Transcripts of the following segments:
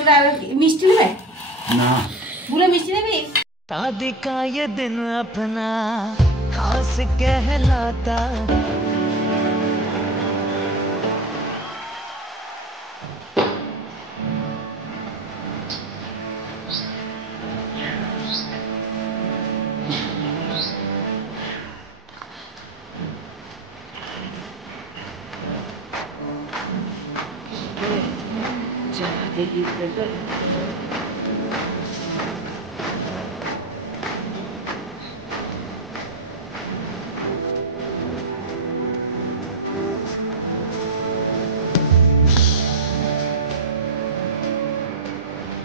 मिष्टि नेबे ना बोले मिष्टि नेबे शादी का ये दिन अपना खास कहलाता।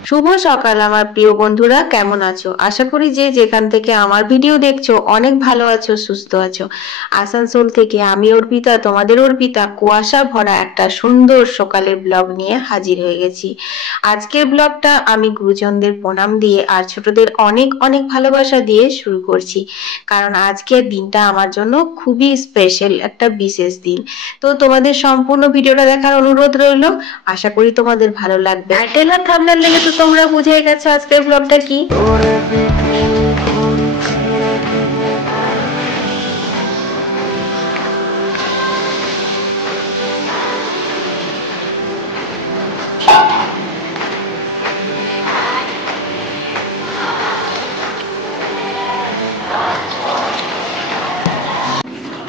শুভ সকাল আমার প্রিয় বন্ধুরা, কেমন আছো? আশা করি যে যেখান থেকে আমার ভিডিও দেখছো অনেক ভালো আছো, সুস্থ আছো। আসানসোল থেকে আমি অর্পিতা, তোমাদের অর্পিতা, কুয়াশা ভরা একটা সুন্দর সকালের ব্লগ নিয়ে হাজির হয়ে গেছি। আজকের ব্লগটা আমি গুরুজনদের প্রণাম দিয়ে আর ছোটদের অনেক অনেক ভালোবাসা দিয়ে শুরু করছি, কারণ আজকের দিনটা আমার জন্য খুবই স্পেশাল, একটা বিশেষ দিন। তো তোমাদের সম্পূর্ণ ভিডিওটা দেখার অনুরোধ রইল, আশা করি তোমাদের ভালো লাগবে। টাইটেল আর থাম্বনেল দেখে তো তোমরা বুঝে গেছো আজকের ব্লগটা কি।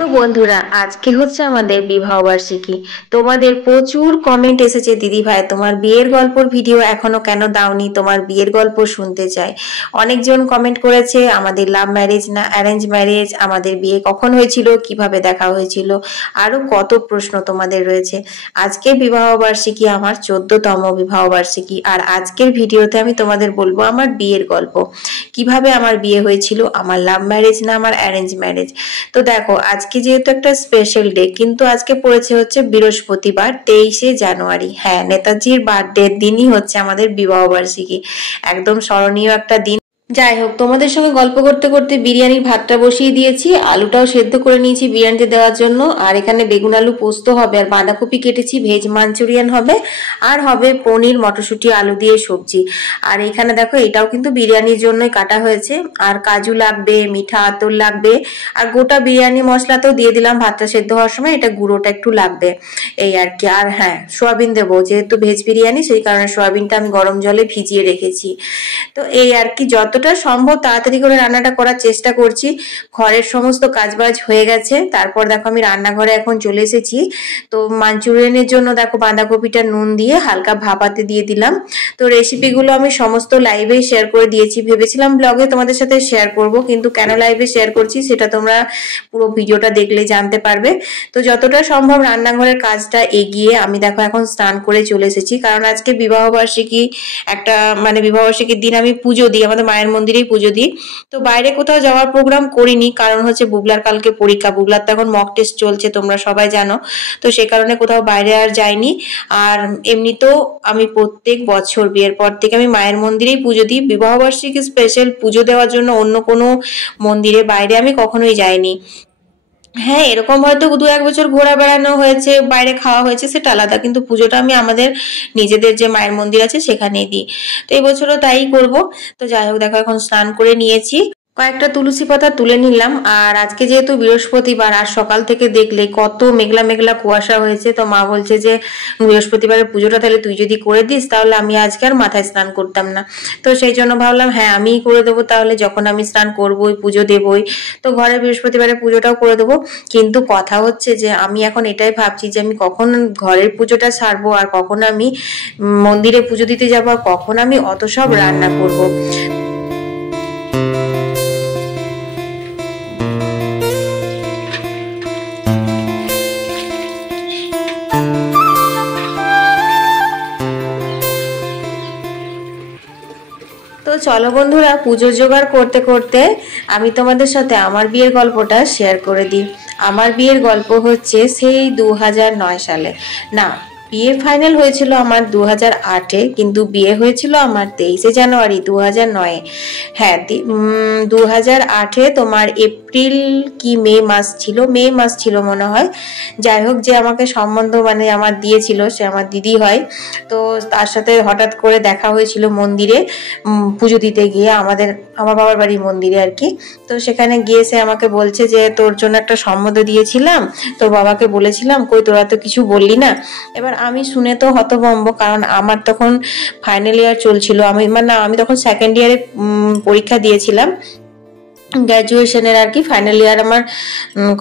তো বন্ধুরা, আজকে হচ্ছে আমাদের বিবাহ বার্ষিকী। তোমাদের প্রচুর কমেন্ট এসেছে, দিদি ভাই তোমার বিয়ের গল্পর ভিডিও এখনো কেন দাওনি, তোমার বিয়ের গল্প শুনতে চাই। অনেকজন কমেন্ট করেছে আমাদের লাভ ম্যারেজ না অ্যারেঞ্জ ম্যারেজ, আমাদের বিয়ে কখন হয়েছিল, কিভাবে দেখা হয়েছিল, আরো কত প্রশ্ন তোমাদের রয়েছে। আজকে বিবাহ বার্ষিকী আমার 14তম বিবাহ বার্ষিকী, আর আজকের ভিডিওতে আমি তোমাদের বলবো আমার বিয়ের গল্প, কিভাবে আমার বিয়ে হয়েছিল, আমার লাভ ম্যারেজ না আমার অ্যারেঞ্জ ম্যারেজ। তো দেখো, আজকে যেহেতু একটা স্পেশাল ডে, কিন্তু আজকে পড়েছে হচ্ছে বৃহস্পতিবার, 23শে জানুয়ারি। হ্যাঁ, নেতাজির বার্থডের দিনই হচ্ছে আমাদের বিবাহ বার্ষিকী, একদম স্মরণীয় একটা দিন। যাই হোক, তোমাদের সঙ্গে গল্প করতে করতে বিরিয়ানির ভাতটা বসিয়ে দিয়েছি, আলুটাও সেদ্ধ করে নিয়েছি বিরিয়ানিতে দেওয়ার জন্য, আর এখানে বেগুন আলু পোস্ত হবে, আর বাঁধাকপি কেটেছি, ভেজ মাঞ্চুরিয়ান হবে, আর হবে পনির মটরশুঁটি আলু দিয়ে সবজি। আর এখানে দেখো, এটাও কিন্তু বিরিয়ানির জন্যই কাটা হয়েছে, আর কাজু লাগবে, মিঠা আতর লাগবে, আর গোটা বিরিয়ানি মশলা তো দিয়ে দিলাম ভাতটা সেদ্ধ হওয়ার সময়, এটা গুঁড়োটা একটু লাগবে, এই আর কি। আর হ্যাঁ, সোয়াবিন দেবো, যেহেতু ভেজ বিরিয়ানি সেই কারণে সোয়াবিনটা আমি গরম জলে ভিজিয়ে রেখেছি। তো এই আর কি, যতটা সম্ভব তাড়াতাড়ি করে রান্নাটা করার চেষ্টা করছি। ঘরের সমস্ত কাজবাজ হয়ে গেছে, তারপর দেখো আমি রান্নাঘরে এখন চলে এসেছি। তো মাঞ্চুরিয়ানের জন্য দেখো বাঁধাকপিটা নুন দিয়ে হালকা ভাপাতে দিয়ে দিলাম। তো রেসিপিগুলো আমি সমস্ত লাইভে শেয়ার করে দিয়েছি, ভেবেছিলাম ব্লগে তোমাদের সাথে শেয়ার করব, কিন্তু কেন লাইভে শেয়ার করছি সেটা তোমরা পুরো ভিডিওটা দেখলে জানতে পারবে। তো যতটা সম্ভব রান্নাঘরের কাজটা এগিয়ে আমি দেখো এখন স্নান করে চলে এসেছি, কারণ আজকে বিবাহবার্ষিকী, একটা মানে বিবাহবার্ষিকীর দিন আমি পুজো দিই, আমাদের মায়ের মন্দিরেই পুজো দিই। তো বাইরে কোথাও যাওয়ার প্রোগ্রাম করিনি, কারণ হচ্ছে বুবলার কালকে পরীক্ষা, বুবলার তো এখন মক টেস্ট চলছে, তোমরা সবাই জানো। তো সে কারণে কোথাও বাইরে আর যাইনি। আর এমনিতেও আমি প্রত্যেক বছর বিয়ের পর থেকে আমি মায়ের মন্দিরেই পুজো দিই, বিবাহবার্ষিকী স্পেশাল পুজো দেওয়ার জন্য অন্য কোনো মন্দিরে বাইরে আমি কখনোই যাইনি। হ্যাঁ, এরকম হয়তো 2-1 বছর ঘোরা বেড়ানো হয়েছে, বাইরে খাওয়া হয়েছে, সেটা আলাদা, কিন্তু পুজোটা আমি আমাদের নিজেদের যে মায়ের মন্দির আছে সেখানেই দিই। তো এই বছরও তাই করব। তো যাই হোক, দেখো এখন স্নান করে নিয়েছি, কয়েকটা তুলসী পাতা তুলে নিলাম। আর আজকে যেহেতু বৃহস্পতিবার, আর সকাল থেকে দেখলে কত মেঘলা মেঘলা কুয়াশা হয়েছে, তো মা বলছে যে বৃহস্পতিবারের পুজোটা তাহলে তুই যদি করে দিস তাহলে আমি আজকে আর মাথায় স্নান করতাম না। তো সেই জন্য ভাবলাম হ্যাঁ আমিই করে দেবো, তাহলে যখন আমি স্নান করবোই, পুজো দেবই, তো ঘরে বৃহস্পতিবারের পুজোটাও করে দেবো। কিন্তু কথা হচ্ছে যে আমি এখন এটাই ভাবছি যে আমি কখন ঘরের পুজোটা ছাড়বো, আর কখন আমি মন্দিরে পুজো দিতে যাবো, আর কখন আমি অত সব রান্না করবো। তো চলো বন্ধুরা, পুজোর জোগাড় করতে করতে আমি তোমাদের সাথে আমার বিয়ের গল্পটা শেয়ার করে দিই। আমার বিয়ের গল্প হচ্ছে সেই 2009 সালে, না বিয়ে ফাইনাল হয়েছিল আমার 2008-এ, কিন্তু বিয়ে হয়েছিল আমার 23শে জানুয়ারি 2009-এ। হ্যাঁ, 2008-এ তোমার এপ্রিল কি মে মাস ছিল মনে হয়। যাই হোক, যে আমাকে সম্বন্ধ মানে আমার দিয়েছিল সে আমার দিদি হয়। তো তার সাথে হঠাৎ করে দেখা হয়েছিল মন্দিরে পুজো দিতে গিয়ে, আমার বাবার বাড়ির মন্দিরে আর কি। তো সেখানে গিয়ে সে আমাকে বলছে যে তোর জন্য একটা সম্বন্ধ দিয়েছিলাম, তোর বাবাকে বলেছিলাম, কই তোরা তো কিছু বললি না। এবার আমি শুনে তো হতভম্ব, কারণ আমার তখন ফাইনাল ইয়ার চলছিল, আমি তখন সেকেন্ড ইয়ারে পরীক্ষা দিয়েছিলাম, গ্র্যাজুয়েশনের আর কি ফাইনাল ইয়ার আমার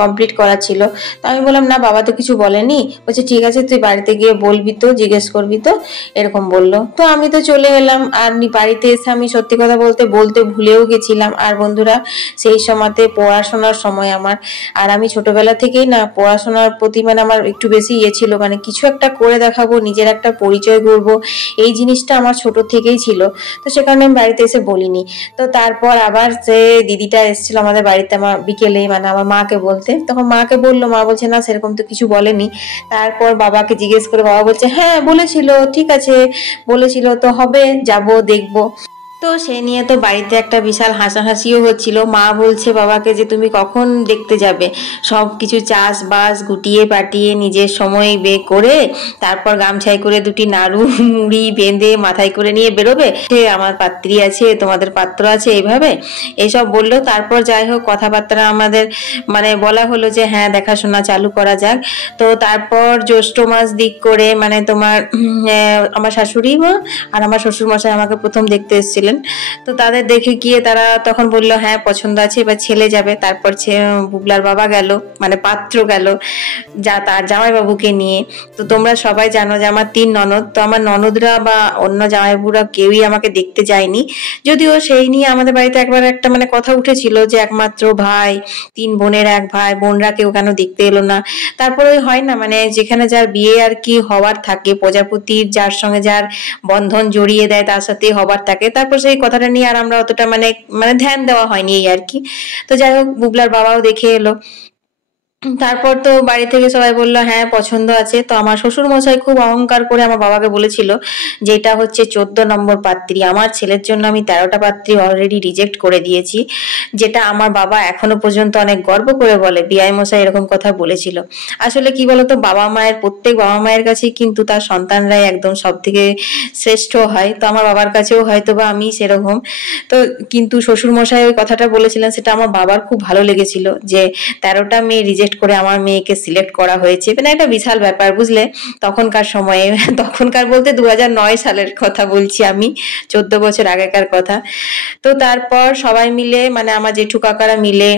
কমপ্লিট করা ছিল। তো আমি বললাম না, বাবা তো কিছু বলেনি। বলছে ঠিক আছে, তুই বাড়িতে গিয়ে বলবি তো, জিজ্ঞেস করবি তো, এরকম বললো। তো আমি তো চলে এলাম, আর বাড়িতে এসে আমি সত্যি কথা বলতে ভুলেও গেছিলাম। আর বন্ধুরা, সেই সময়তে পড়াশোনার সময় আমার, আর আমি ছোটবেলা থেকেই না পড়াশোনার প্রতি মানে আমার একটু বেশি ছিল, মানে কিছু একটা করে দেখাবো, নিজের একটা পরিচয় করব, এই জিনিসটা আমার ছোট থেকেই ছিল। তো সে কারণে আমি বাড়িতে এসে বলিনি। তো তারপর আবার সে দিদিটা এসেছিল আমাদের বাড়িতে আমার বিকেলে, মানে আমার মাকে বলতে, তখন মাকে বললো, মা বলছে না সেরকম তো কিছু বলেনি। তারপর বাবাকে জিজ্ঞেস করে বাবা বলছে হ্যাঁ বলেছিল, ঠিক আছে বলেছিল, তো হবে, যাব দেখবো। তো সেই নিয়ে তো বাড়িতে একটা বিশাল হাসাহাসিও হচ্ছিল। মা বলছে বাবাকে যে তুমি কখন দেখতে যাবে, সব কিছু চাষবাস গুটিয়ে পাটিয়ে নিজের সময় বের করে তারপর গামছাই করে দুটি নাড়ু মুড়ি বেঁধে মাথায় করে নিয়ে বেরোবে, আমার পাত্রী আছে, তোমাদের পাত্র আছে, এইভাবে এইসব বললো। তারপর যাই হোক, কথাবার্তা আমাদের মানে বলা হলো যে হ্যাঁ দেখাশোনা চালু করা যাক। তো তারপর জ্যৈষ্ঠ মাস দিক করে মানে তোমার আমার শাশুড়ি মা আর আমার শ্বশুর মশাই আমাকে প্রথম দেখতে এসেছিলেন। তো তাদের দেখে গিয়ে তারা তখন বললো হ্যাঁ পছন্দ আছে, এবার ছেলে যাবে। তারপর বুবলার বাবা গেল, মানে পাত্র গেল তার জামাইবাবুকে নিয়ে। তো তোমরা সবাই জানো যে আমার 3 ননদ, তো আমার ননদরা বা অন্য জামাইবাবুরা কেউই আমাকে দেখতে যায়নি। যদিও সেই নিয়ে আমাদের বাড়িতে একবার একটা মানে কথা উঠেছিল যে একমাত্র ভাই, 3 বোনের 1 ভাই, বোনরা কেউ কেন দেখতে এলো না। তারপরে হয় না, মানে যেখানে যার বিয়ে আর কি হওয়ার থাকে, প্রজাপতির যার সঙ্গে যার বন্ধন জড়িয়ে দেয় তার সাথে হবার থাকে, তারপর সেই কথাটা নিয়ে আর আমরা অতটা মানে ধ্যান দেওয়া হয়নি এই আর কি। তো যাই হোক, বুবলার বাবাও দেখে এলো। তারপর তো বাড়ি থেকে সবাই বললো হ্যাঁ পছন্দ আছে। তো আমার শ্বশুর মশাই খুব অহংকার করে আমার বাবাকে বলেছিল যে এটা হচ্ছে 14 নম্বর পাত্রী, আমার ছেলের জন্য আমি 13টা পাত্রী অলরেডি রিজেক্ট করে দিয়েছি, যেটা আমার বাবা এখনো পর্যন্ত অনেক গর্ব করে বলে বিআই মশাই এরকম কথা বলেছিল। আসলে কি বলতো, প্রত্যেক বাবা মায়ের কাছে কিন্তু তার সন্তানরাই একদম সব থেকে শ্রেষ্ঠ হয়। তো আমার বাবার কাছেও হয়তো বা আমি সেরকম। তো কিন্তু শ্বশুর মশাই ওই কথাটা বলেছিলেন, সেটা আমার বাবার খুব ভালো লেগেছিল যে 13টা মেয়ে রিজেক্ট করে আমার মেয়েকে সিলেক্ট করা হয়েছে, মানে একটা বিশাল ব্যাপার বুঝলে তখনকার সময়ে। তখনকার বলতে 2009 সালের কথা বলছি আমি, 14 বছর আগেকার কথা। তো তারপর সবাই মিলে মানে আমার জেঠু কাকারা মিলে,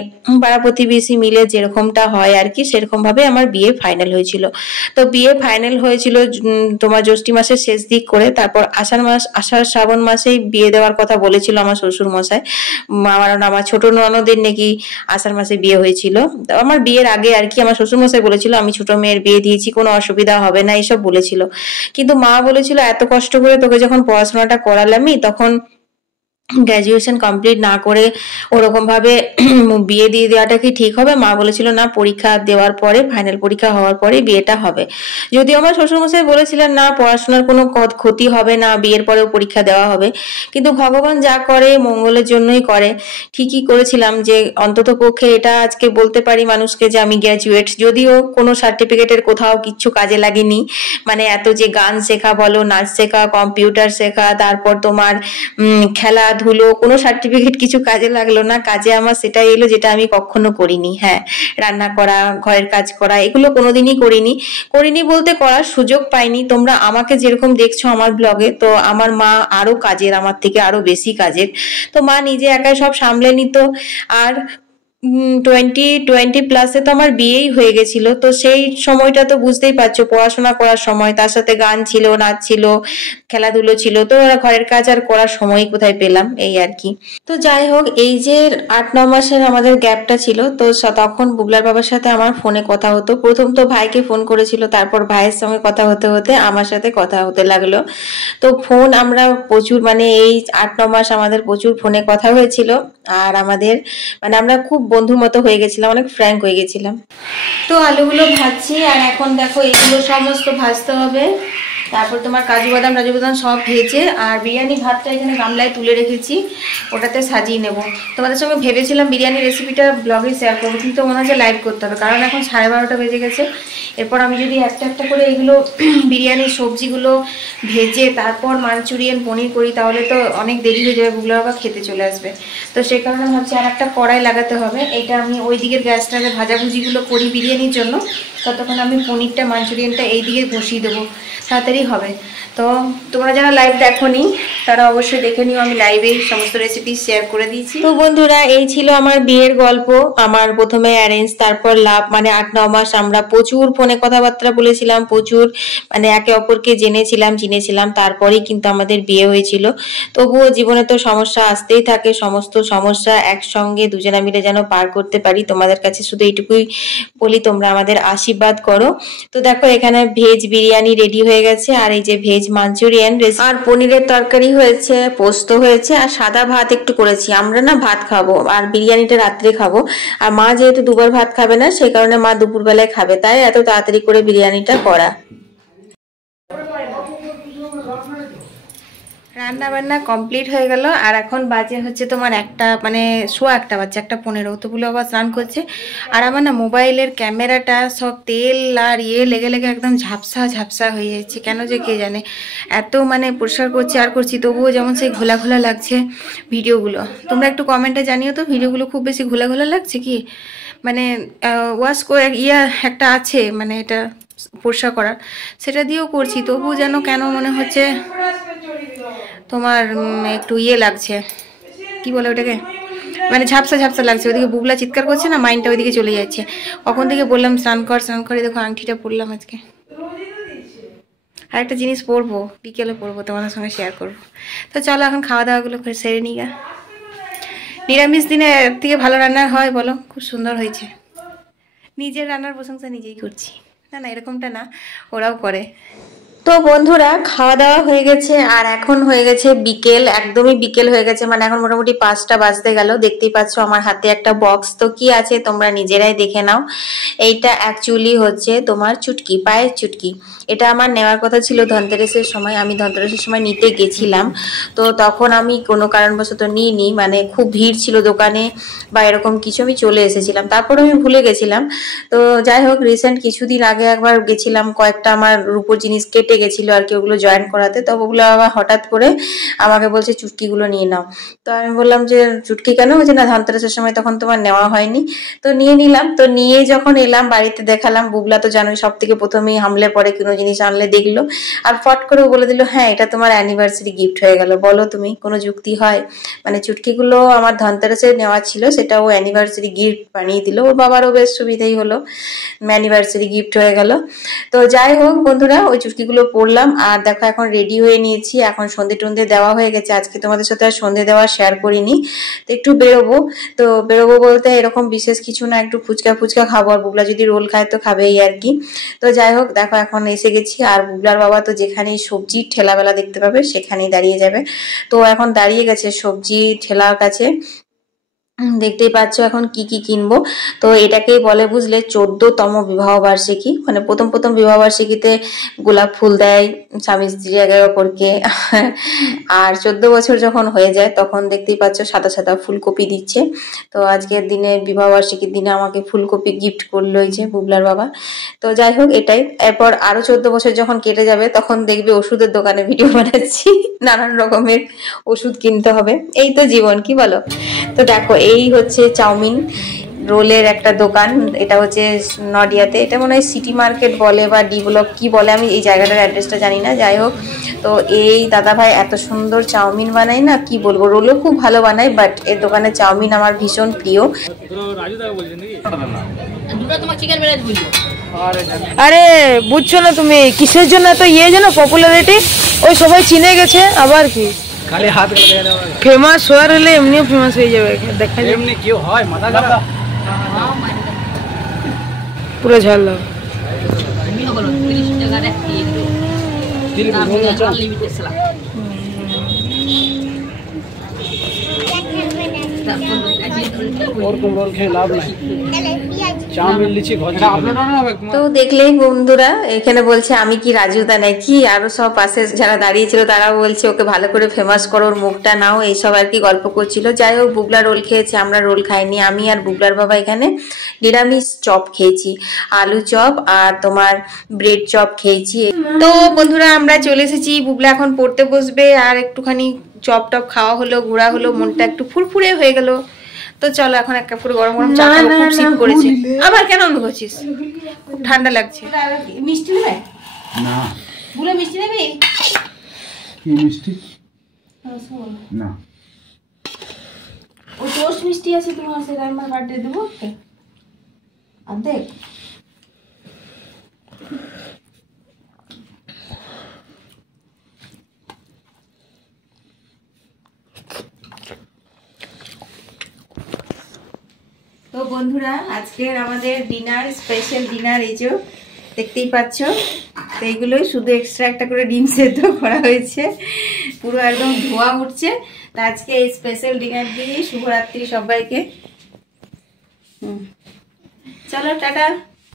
পাড়া প্রতিবেশী মিলে যেরকমটা হয় আর কি, সেরকম ভাবে আমার বিয়ে ফাইনাল হয়েছিল। তো বিয়ে ফাইনাল হয়েছিল তোমার জ্যৈষ্ঠ মাসের শেষ দিক করে। তারপর আষাঢ় শ্রাবণ মাসেই বিয়ে দেওয়ার কথা বলেছিল আমার শ্বশুর মশাই। আমার ছোট ননদের নাকি আষাঢ় মাসে বিয়ে হয়েছিল। আমার বিয়ের আগে আর কি আমার শ্বশুর মশাই বলেছিল আমি ছোট মেয়ের বিয়ে দিয়েছি, কোনো অসুবিধা হবে না, এইসব বলেছিল। কিন্তু মা বলেছিল এত কষ্ট করে তোকে যখন পড়াশোনাটা করালামই, তখন গ্র্যাজুয়েশন কমপ্লিট না করে ওরকম ভাবে বিয়ে দিয়ে দেওয়াটা কি ঠিক হবে? মা বলেছিল না, পরীক্ষা দেওয়ার পরে, ফাইনাল পরীক্ষা হওয়ার পরে বিয়েটা হবে। যদিও আমার শ্বশুরমশাই বলেছিলেন না, পড়াশোনার কোনো ক্ষতি হবে না, বিয়ের পরেও পরীক্ষা দেওয়া হবে, কিন্তু ভগবান যা করে মঙ্গলের জন্যই করে। ঠিকই করেছিলাম যে অন্তত পক্ষে এটা আজকে বলতে পারি মানুষকে যে আমি গ্র্যাজুয়েট, যদিও কোনো সার্টিফিকেটের কোথাও কিচ্ছু কাজে লাগেনি। মানে এত যে গান শেখা বলো, নাচ শেখা, কম্পিউটার শেখা, তারপর তোমার খেলাধুলো, কোনো সার্টিফিকেট কিছু কাজে লাগলো না। কাজে আমার সেটাই এলো যেটা আমি কখনো করিনি। হ্যাঁ, রান্না করা, ঘরের কাজ করা, এগুলো কোনোদিনই করিনি বলতে করার সুযোগ পাইনি। তোমরা আমাকে যেরকম দেখছো আমার ব্লগে, তো আমার মা আরো কাজের, আমার থেকে আরো বেশি কাজের। তো মা নিজে একাই সব সামলে নিত। আর 20+ তো আমার বিয়েই হয়ে গেছিল। তো সেই সময়টা তো বুঝতেই পারছো, পড়াশোনা করার সময়, তার সাথে গান ছিল, নাচ ছিল, খেলাধুলো ছিল, তো ঘরের কাজ আর করার সময় কোথায় পেলাম, এই আর কি। তো যাই হোক, এই যে 8-9 মাসের আমাদের গ্যাপটা ছিল, তো তখন বুবলার বাবার সাথে আমার ফোনে কথা হতো। প্রথম তো ভাইকে ফোন করেছিল, তারপর ভাইয়ের সঙ্গে কথা হতে হতে আমার সাথে কথা হতে লাগলো। তো ফোন আমরা প্রচুর, মানে এই 8-9 মাস আমাদের প্রচুর ফোনে কথা হয়েছিল। আর আমাদের মানে আমরা খুব বন্ধুর মতো হয়ে গেছিলাম, অনেক ফ্র্যাঙ্ক হয়ে গেছিলাম। তো আলুগুলো ভাজছি, আর এখন দেখো এগুলো সমস্ত ভাজতে হবে। তারপর তোমার কাজু বাদাম সব ভেজে, আর বিরিয়ানি ভাতটা এখানে গামলায় তুলে রেখেছি, ওটাতে সাজিয়ে নেব। তোমাদের সঙ্গে ভেবেছিলাম বিরিয়ানি রেসিপিটা ব্লগে শেয়ার করবো, কিন্তু মনে হচ্ছে লাইভ করতে হবে, কারণ এখন 12:30 বেজে গেছে। এরপর আমি যদি একটা একটা করে এগুলো বিরিয়ানির সবজিগুলো ভেজে তারপর মাঞ্চুরিয়ান পনির করি, তাহলে তো অনেক দেরি হয়ে যাবে, বুবলা বাবা খেতে চলে আসবে। তো সেই কারণে ভাবছি আর একটা কড়াই লাগাতে হবে। এটা আমি ওই দিকের গ্যাসটাতে ভাজাভুজিগুলো করি বিরিয়ানির জন্য, ততক্ষণ আমি পনিরটা মাঞ্চুরিয়ানটা এই দিকে বসিয়ে দেবো, তাড়াতাড়ি হবে। তো তোমরা যারা লাইভ দেখোনি তারা অবশ্যই দেখে নিও, আমি লাইভেই সমস্ত রেসিপি শেয়ার করে দিয়েছি। তো বন্ধুরা, এই ছিল আমার বিয়ের গল্প। আমার প্রথমে অ্যারেঞ্জ, তারপর লাভ, মানে 8-9 মাস আমরা প্রচুর ফোনে কথাবার্তা বলেছিলাম, প্রচুর মানে একে অপরকে চিনেছিলাম, তারপরেই কিন্তু আমাদের বিয়ে হয়েছিল। তবুও জীবনে তো সমস্যা আসতেই থাকে, সমস্ত সমস্যা একসঙ্গে দুজনা মিলে যেন পার করতে পারি। তোমাদের কাছে শুধু এইটুকুই বলি, তোমরা আমাদের আশীর্বাদ করো। তো দেখো এখানে ভেজ বিরিয়ানি রেডি হয়ে গেছে, আর এই যে ভেজ মাঞ্চুরিয়ান, আর পনিরের তরকারি হয়েছে, পোস্ত হয়েছে, আর সাদা ভাত একটু করেছি। আমরা না ভাত খাবো, আর বিরিয়ানিটা রাত্রে খাবো। আর মা যেহেতু দুবার ভাত খাবে না, সেই কারণে মা দুপুরবেলায় খাবে, তাই এত তাড়াতাড়ি করে বিরিয়ানিটা করা। রান্না বান্না কমপ্লিট হয়ে গেল, আর এখন বাজে হচ্ছে তোমার 1টা, মানে 1:15 বাজছে, 1:15। তো বলে আবার স্নান করছে, আর আমার না মোবাইলের ক্যামেরাটা সব তেল আর লেগে লেগে একদম ঝাপসা হয়ে যাচ্ছে, কেন যে কে জানে। এত মানে পরিষ্কার করছি আর করছি, তবুও যেমন সেই ঘোলা ঘোলা লাগছে ভিডিওগুলো। তোমরা একটু কমেন্টে জানিও তো, ভিডিওগুলো খুব বেশি ঘোলা ঘোলা লাগছে কি, মানে ওয়াশ করে একটা আছে, মানে এটা পরিষ্কার করার, সেটা দিয়েও করছি, তবুও যেন কেন মনে হচ্ছে তোমার একটু লাগছে, কি বলে ওটাকে, মানে ঝাপসা লাগছে। ওইদিকে বুবলা চিৎকার করছে না, মাইন্ডটা ওইদিকে চলে যাচ্ছে। কখন থেকে বললাম স্নান করে, দেখো আংটিটা পরলাম আজকে। আর একটা জিনিস পরবো, বিকেলে পরবো, তোমাদের সঙ্গে শেয়ার করবো। তো চলো এখন খাওয়া দাওয়াগুলো করে সেরে নিই গা। নিরামিষ দিনে থেকে ভালো রান্নার হয় বলো? খুব সুন্দর হয়েছে। নিজের রান্নার প্রশংসা নিজেই করছি, না এরকমটা না, ওরাও করে। তো বন্ধুরা, খাওয়া দাওয়া হয়ে গেছে, আর এখন হয়ে গেছে বিকেল, একদমই বিকেল হয়ে গেছে, মানে এখন মোটামুটি 5টা বাজতে গেল। দেখতেই পাচ্ছ আমার হাতে একটা বক্স, তো কি আছে তোমরা নিজেরাই দেখে নাও। এইটা অ্যাকচুয়ালি হচ্ছে তোমার চুটকি, পায়ের চুটকি। এটা আমার নেওয়ার কথা ছিল ধনতেরাসের সময়, আমি ধনতেরাসের সময় নিতে গেছিলাম, তো তখন আমি কোনো কারণবশত নিইনি, মানে খুব ভিড় ছিল দোকানে বা এরকম কিছু, আমি চলে এসেছিলাম, তারপর আমি ভুলে গেছিলাম। তো যাই হোক, রিসেন্ট কিছুদিন আগে একবার গেছিলাম, কয়েকটা আমার রূপোর জিনিস কেটে গেছিল আর কি, ওগুলো জয়েন করাতে। তো ওগুলো আবার হঠাৎ করে আমাকে বলছে চুটকিগুলো নিয়ে নাও। তো আমি বললাম যে চুটকি কেন, বলছে না ধনতেরাসের সময় তখন তোমার নেওয়া হয়নি। তো নিয়ে নিলাম। তো নিয়ে যখন এলাম বাড়িতে দেখালাম, বুবলা তো জানোই সব থেকে প্রথমেই হামলে পড়ে, কোনো জিনিস আনলে দেখলো আর ফট করে বলে দিল, হ্যাঁ এটা তোমার অ্যানিভার্সারি গিফট হয়ে গেল। বলো তুমি, কোনো যুক্তি হয়? মানে চুটকিগুলো আমার ধনতেরাসে নেওয়া ছিল, সেটা ও অ্যানিভার্সারি গিফট বানিয়ে দিল। ওর বাবারও বেশ সুবিধাই হলো, অ্যানিভার্সারি গিফট হয়ে গেল। তো যাই হোক বন্ধুরা, ওই চুটকিগুলো পরলাম, আর দেখো এখন রেডি হয়ে নিয়েছি, এখন সন্ধে টন্ধে দেওয়া হয়ে গেছে। আজকে তোমাদের সাথে আর সন্ধে দেওয়া শেয়ার করিনি, তো একটু বেরোবো। তো বেরোবো বলতে এরকম বিশেষ কিছু না, একটু ফুচকা খাবো, আর বুবলা যদি রোল খায় তো খাবেই আর কি। তো যাই হোক, দেখো এখন এসে গেছি, আর বুবলার বাবা তো যেখানেই সবজির ঠেলাবেলা দেখতে পাবে সেখানেই দাঁড়িয়ে যাবে। তো এখন দাঁড়িয়ে গেছে সবজি ঠেলার কাছে, দেখতেই পাচ্ছ এখন কি কি কিনবো। তো এটাকেই বলে বুঝলে 14তম বিবাহ বার্ষিকী, মানে প্রথম বিবাহ বার্ষিকীতে গোলাপ ফুল দেয় স্বামী স্ত্রী একে অপরকে, আর 14 বছর যখন হয়ে যায় তখন দেখতেই পাচ্ছ সাদা ফুলকপি দিচ্ছে। তো আজকের দিনে বিবাহ বার্ষিকীর দিনে আমাকে ফুলকপি গিফট করলো এই যে বুবলার বাবা। তো যাই হোক এটাই। এরপর আরো 14 বছর যখন কেটে যাবে তখন দেখবে ওষুধের দোকানে ভিডিও বানাচ্ছি, নানান রকমের ওষুধ কিনতে হবে, এই তো জীবন, কি বলো? তো দেখো এই হচ্ছে চাউমিন রোলের একটা দোকান, এটা হচ্ছে নডিয়াতে, এটা মনে হয় সিটি মার্কেট বলে বা ডি ব্লক কি বলে, আমি এই জায়গাটার অ্যাড্রেসটা জানি না। যাই হোক, তো এই দাদা ভাই এত সুন্দর চাউমিন বানায় না, কি বলবো, রোলও খুব ভালো বানায়, বাট এর দোকানের চাউমিন আমার ভীষণ প্রিয়। আরে বুঝছো না তুমি, কিসের জন্য এত যেন পপুলারিটি, ওই সবাই চিনে গেছে, আবার কি খালি হাত ফেমাস হওয়ার হলে এমনিও ফেমাস হয়ে যাবে, দেখা যাবে এমনি কি হয়, মাথা খারাপ পুরো ঝাল দাও। और रोल खेल लाभ नहीं তো দেখলেই বন্ধুরা, এখানে বলছে আমি কি রাজুদা নাকি, আরো সব পাশে যারা দাঁড়িয়েছিল তারাও বলছে ওকে ভালো করে ফেমাস করো, ওর মুখটা নাও, এইসব আর কি গল্প করছিল। যাই হোক, বুবলা রোল খেয়েছে, আমরা রোল খাইনি। আমি আর বুবলার বাবা এখানে নিরামিষ চপ খেয়েছি, আলু চপ আর তোমার ব্রেড চপ খেয়েছি। তো বন্ধুরা, আমরা চলে এসেছি, বুবলা এখন পড়তে বসবে, আর একটুখানি চপ টপ খাওয়া হলো, ঘোরা হলো, মনটা একটু ফুরফুরে হয়ে গেল। তো চলো এখন এক কাপ করে গরম গরম চা খাবো, খুব শীত করেছে। আবার কেন অন্য করছিস? খুব ঠান্ডা লাগছে। মিষ্টি নেবে না? বুলে মিষ্টি নেবে? কি মিষ্টি? না, ও টোস্ট মিষ্টি আছে তোমার, সে আমার বার্থডে দেবো আর দেখ। তো বন্ধুরা, আজকের আমাদের ডিনার, স্পেশাল ডিনার, এই যে দেখতেই পাচ্ছ। তো এইগুলোই শুধু এক্সট্রা একটা করে ডিম সেদ্ধ করা হয়েছে, পুরো একদম ধোয়া উঠছে। তো আজকে এই স্পেশাল ডিনার দিয়ে শুভরাত্রি সবাইকে। চলো টাটা।